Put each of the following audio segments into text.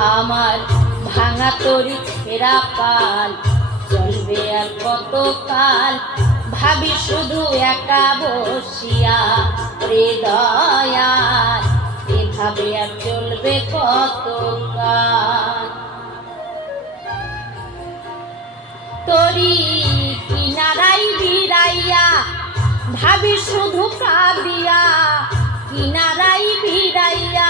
আমার ভাঙা তরি ছেঁড়া পাল, চলবে আর কতকাল? ভাবি শুধু একা বসিয়া, রে দয়াল, এভাবে আর চলবে কতকাল? তরি কিনারাই বিরাইয়া ভাবি শুধু কাঁদিয়া কিনারাই বিরাইয়া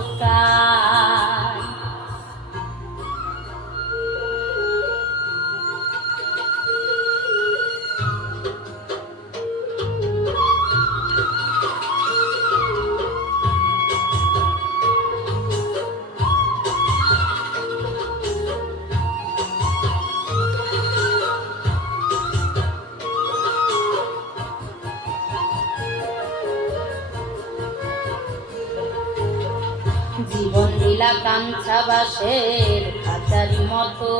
লীলা কাঞ্চা বাসের খাঁচারি মতো।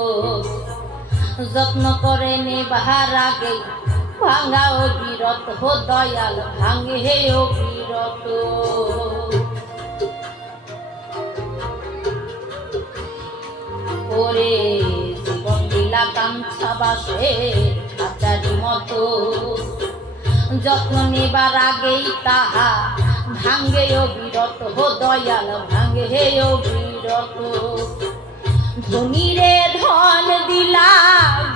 যত্ন করে নে বাহার আগে, ভাঙা ও বিরত হো দয়াল, ভাঙে হে ও বিরত। ওরে জীবন লীলা কাঞ্চা বাসের খাঁচারি মতো। যত্ন নেবার আগেই তাহা ভাঙ্গে ও বিরত হো দয়াল ভাঙ্গে হে ও ধনীরে ধন দিলা,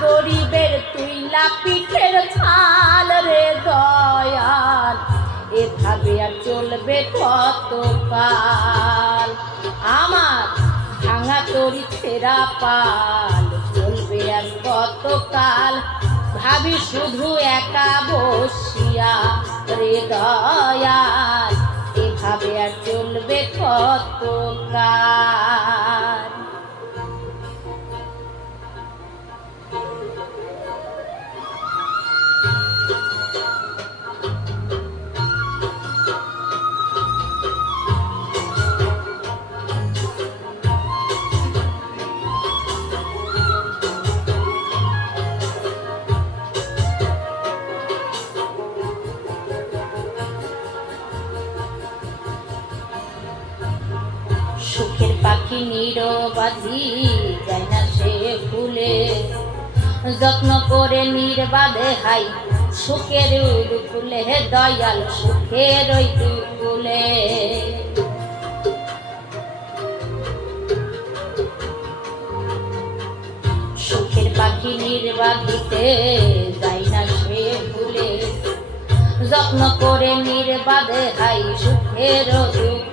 গরিবের তুইলা, পিঠের ছাল রে দয়াল। এভাবে আর চলবে কতকাল। আমার ভাঙা তরি ছেঁড়া পাল, চলবে আর কতকাল। ভাবি শুধু একা বসিয়া রে দয়াল, এভাবে আর চলবে কতকাল সুখের পাখি নিরবাধি যায় না সে ফুলে। যত্ন করে নির্বাধে হাই, সুখের ফুলে দয়াল সুখের ওই ফুলে সুখের পাখি নির্বাধিতে যায় না সে ফুলে। যত্ন করে নির্বাধে হাই, সুখের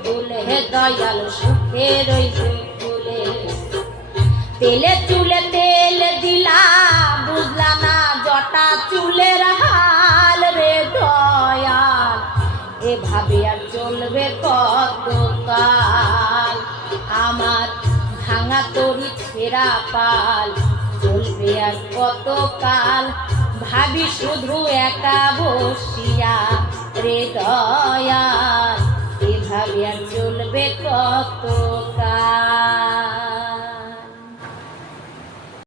ফুলে হে দয়াল সুখের ওই ফুলে। তেলে চুলে তেল দিলা বুঝলা না জটা চুলের হাল রে দয়াল। এভাবে আর চলবে কতকাল? আমার ভাঙা তরি ছেঁড়া পাল চলবে আর কতকাল? ভাবি শুধু একা বসিয়া রে দয়াল।